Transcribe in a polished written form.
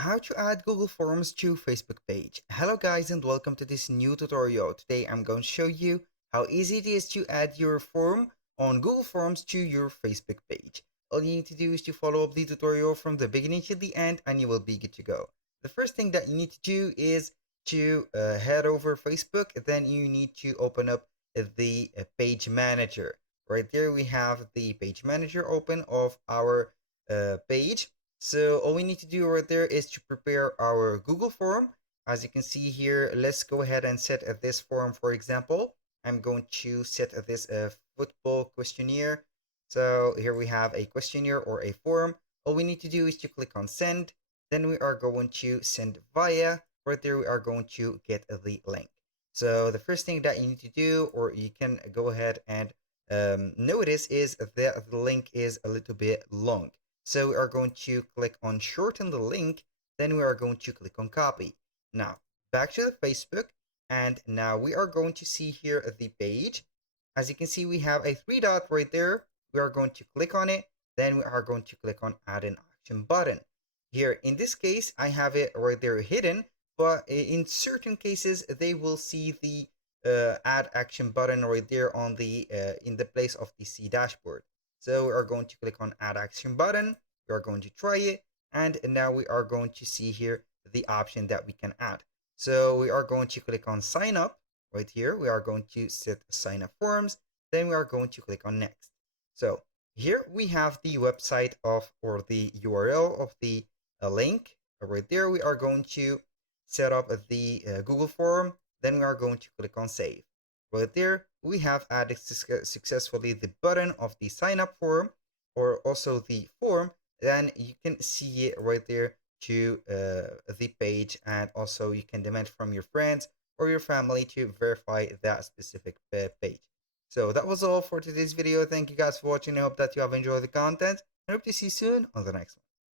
How to add Google Forms to Facebook page. Hello guys and welcome to this new tutorial. Today I'm going to show you how easy it is to add your form on Google Forms to your Facebook page. All you need to do is to follow up the tutorial from the beginning to the end and you will be good to go. The first thing that you need to do is to head over Facebook. Then you need to open up the page manager. Right there we have the page manager open of our page. So all we need to do right there is to prepare our Google form. As you can see here, let's go ahead and set this form. For example, I'm going to set this football questionnaire. So here we have a questionnaire or a form. All we need to do is to click on send. Then we are going to send via. Right there we are going to get the link. So the first thing that you need to do, or you can go ahead and notice, is that the link is a little bit long. So we are going to click on shorten the link. Then we are going to click on copy. Now back to the Facebook. And now we are going to see here the page. As you can see, we have a three dot right there. We are going to click on it. Then we are going to click on add an action button. Here in this case, I have it right there hidden. But in certain cases, they will see the add action button right there on the in the place of the C dashboard. So we are going to click on add action button. We are going to try it. And now we are going to see here the option that we can add. So we are going to click on sign up right here. We are going to set sign up forms. Then we are going to click on next. So here we have the website of, or the URL of the link right there. We are going to set up the Google form. Then we are going to click on save. Right there, we have added successfully the button of the sign up form, or also the form. Then you can see it right there to the page, and also you can demand from your friends or your family to verify that specific page. So that was all for today's video. Thank you guys for watching. I hope that you have enjoyed the content. I hope to see you soon on the next one.